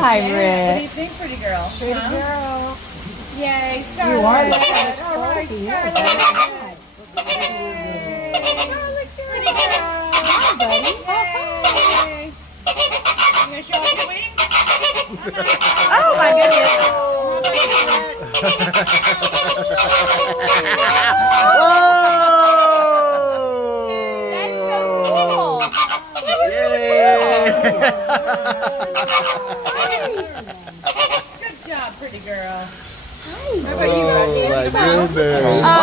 Hi, What do Rhett. you think, pretty girl? Pretty Huh? girl. Yay, Scarlett. You are looking All right, Scarlett. Yay. Pretty girl. Hi, buddy. Yay. You gonna show off your wings? Oh, my goodness. That's so cool. Good job, pretty girl. Hi. What about you, Rodney? My goodness. Oh,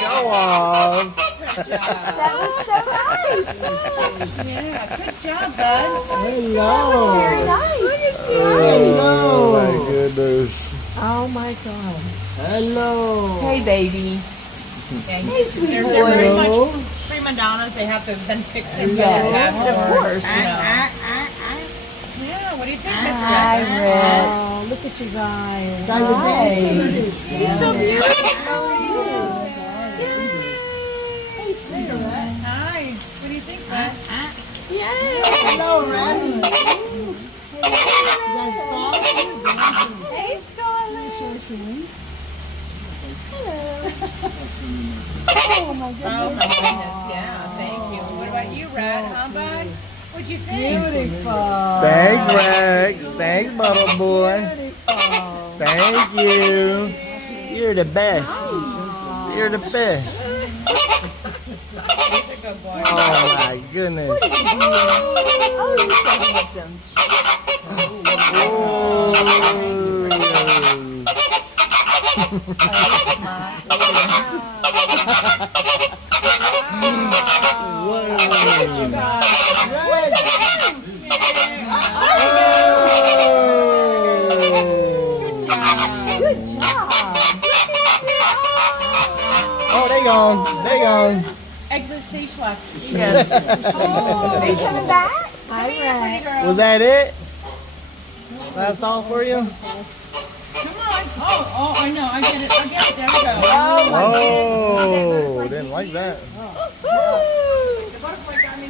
Go on. Good job. that was so nice. Yeah, good job, bud. Hello. Very nice. Look at you. Oh my goodness. Oh, my God. Hello. Hey, baby. Hey, sweet they're boy. very much prima donnas. They have to then fix their belly Yes, afterwards. of course. So. Yeah, what do you think, Miss Hi, Rhett? Rhett. Oh, look at you guys. Hi. He's so beautiful. Hey, sweet Rhett. Hi. What do you think, Rhett? Hello, Red. Hey, Scarlett. Oh, my goodness. Oh my goodness, yeah, thank you. What about you, Rhett? Huh, bud? What'd you think? Beautiful. Thanks, Rex. Thanks, Bubble Boy. Beautiful. Thank you. You're the best. You're the best. He's a good boy. Oh my goodness. Oh, you're so handsome. Good job. Oh, they gone. They gone. Exit stage left. Yes. Are you coming back? Hi, Pretty Rhett. girl. Was that it? That's all for you? Come on. Oh, I know. I get it. There we go. Oh, didn't like that. The butterfly got me.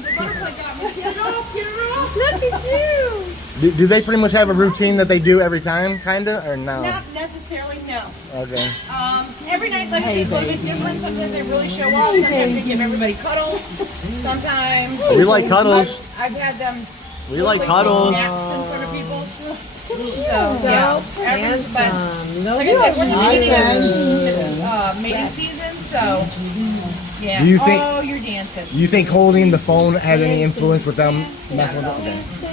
Get it off. Look at you. Do they pretty much have a routine that they do every time, kinda, or no? Not necessarily, no. Okay. Every night, like, it's a little bit different. Sometimes they really show off. Sometimes they give everybody cuddles. Sometimes. We like cuddles. I've had them. We like literally cuddles. take naps in front of people. So, yeah. But, like I said, we're the mating season, so. Yeah. Do you think- Oh, you're dancing. You think holding the phone had any influence with them messing with it? Okay.